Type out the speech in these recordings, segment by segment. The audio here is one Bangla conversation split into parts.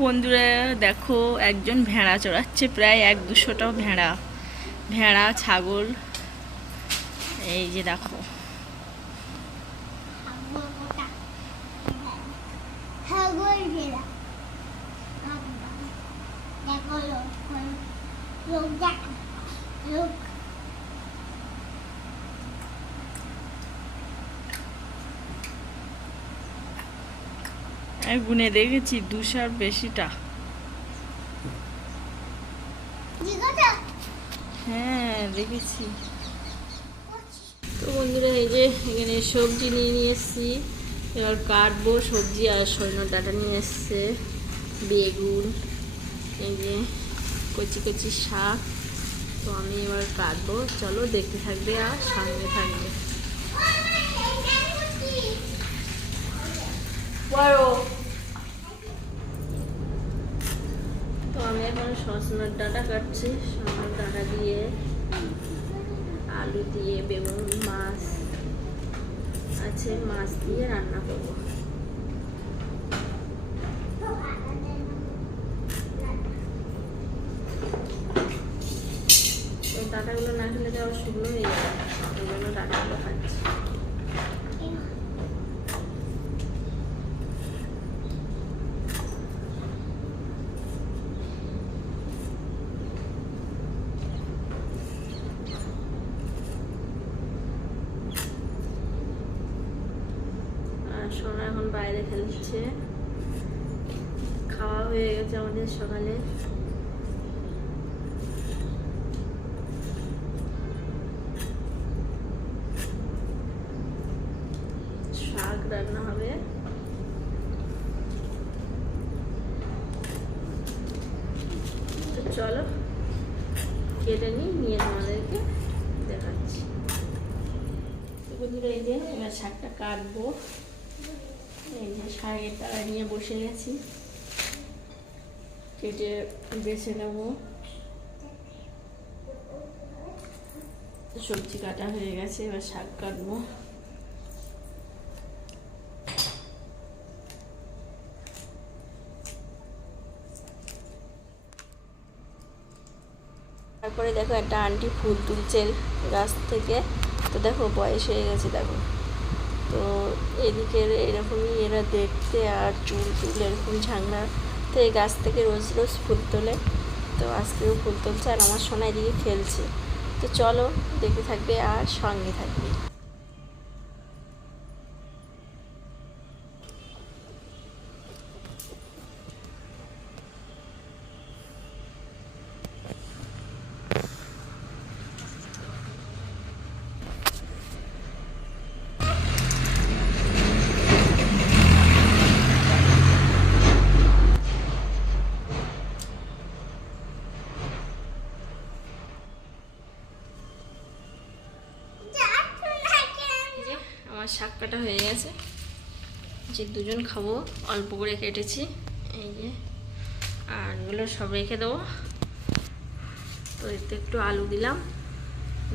বন্ধুরা দেখো একজন ভেড়া চড়াচ্ছে প্রায় এক দুশোটা ভেড়া ভেড়া ছাগল এই যে দেখো ছাগল ভেড়া দেখো লোক লোক দেখো লোক আমি গুনে দেখেছি দুশার বেশিটা। হ্যাঁ দেখেছি। তো বন্ধুরা এই যে এখানে সবজি নিয়ে নিয়ে এসেছি। এবার কাটবো সবজি আর সৈন্য ডাটা নিয়ে এসছে বেগুন এই যে কচি কচি শাক। তো আমি এবার কাটবো। চলো দেখতে থাকবে আর সঙ্গে থাকবে। বড় তো আমি এখন সজনের ডাটা কাটছি সজনের ডাটা দিয়ে আলু দিয়ে, বেগুন, মাছ আছে, মাছ দিয়ে রান্না করব। ডাটাগুলো না খেলে যাওয়া শুকনো হয়ে যাবে ওই জন্য ডাটাগুলো খাচ্ছি আর সোনা এখন বাইরে খেলছে। খাওয়া হয়ে গেছে আমাদের সকালে। শাক রান্না হবে। চলো, কেটে নিই, নিয়ে তোমাদেরকে দেখাচ্ছি। এই যে এবার শাকটা কাটবো। তারা নিয়ে বসে গেছি। কেটে বেছে নেব। সবজি কাটা হয়ে গেছে, এবার শাক কাটবো। তারপরে দেখো একটা আন্টি ফুল তুলছে গাছ থেকে। তো দেখো বয়স হয়ে গেছে, দেখো। তো এদিকের এরকমই এরা দেখতে আর চুল চুল এরকম ঝাংড়া তো এই গাছ থেকে রোজ রোজ ফুল তোলে। তো আজকেও ফুল তুলছে আর আমার সোনা এদিকে খেলছে। তো চলো দেখতে থাকবে আর সঙ্গে থাকবে এই যে আমার শাক কাটা হয়ে গেছে। যে দুজন খাব, অল্প করে কেটেছি। এই যে, আর এগুলো সব রেখে দেবো। তো এতে একটু আলু দিলাম,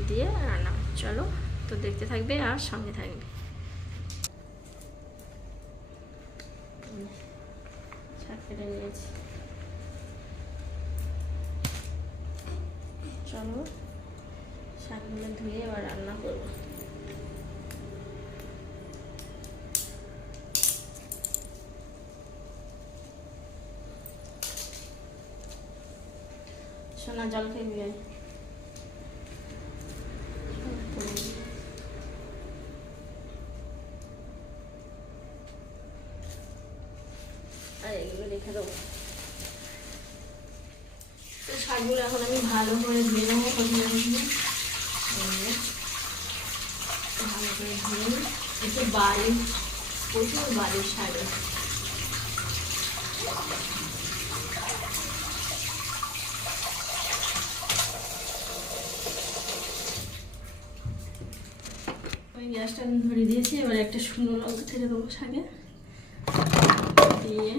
দিয়ে রান্না চলো, তো দেখতে থাকবে আর সঙ্গে থাকবে। শাক নিয়েছি। চলো, শাকগুলো ধুয়ে এবার রান্না করব। সোনা জল খেয়ে দিয়ে আর এগুলো রেখে দেবো। তো শাকগুলো এখন আমি ভালো করে ধুয়ে নেব প্রথমে ভালো করে ধুয়ে একটু বালি, প্রচুর বালির শাকে গ্যাসটা আমি ধরে দিয়েছি, এবার একটা শুকনো লঙ্কা ছেড়ে দেবো শাকে। দিয়ে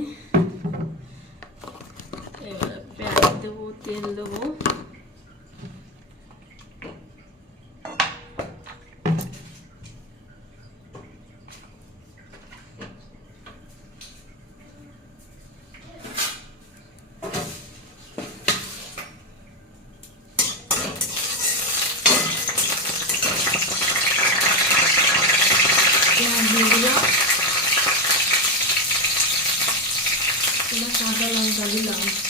এবার পেঁয়াজ দেবো, তেল দেবো। 你们啥时候能成立的啊？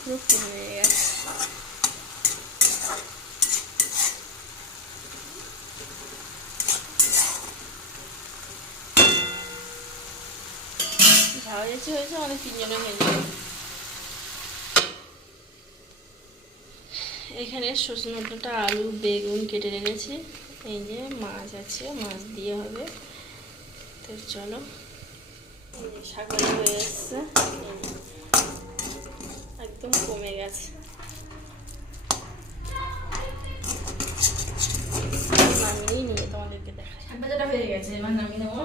শাকটা পুরো কমে গেছে ঝাল হয়েছে অনেক তিনজনে হয়ে এখানে সজনে আলু বেগুন কেটে রেখেছি এই যে মাছ আছে মাছ দিয়ে হবে তো চলো এই হয়ে এসছে এই যে, একদম কমে গেছে। নামিয়ে নিয়ে তোমাদেরকে দেখাই। হয়ে গেছে এবার নামিয়ে নেব।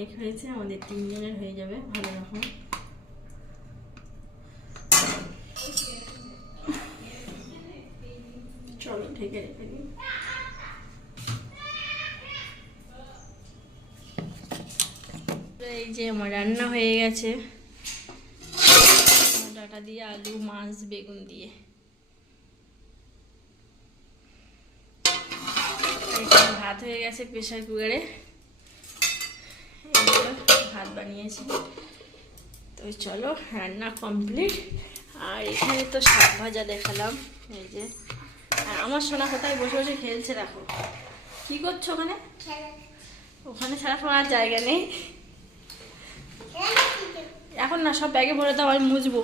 অনেক হয়েছে, আমাদের তিনজনের হয়ে যাবে, ভালো রকম। চলো, ঢেকে রেখে দিই। এই যে আমার রান্না হয়ে গেছে। ডাটা দিয়ে আলু, মাছ, বেগুন দিয়ে। ভাত হয়ে গেছে প্রেশার কুকারে। বানিয়েছি। তো চলো, রান্না কমপ্লিট আর এখানে তো শাক ভাজা দেখালাম, এই যে। আর আমার সোনা কোথায় বসে বসে খেলছে দেখো। কি করছ ওখানে? ওখানে সারা আর জায়গা নেই। এখন না, সব ব্যাগে ভরে দাও, আমি মুছবো।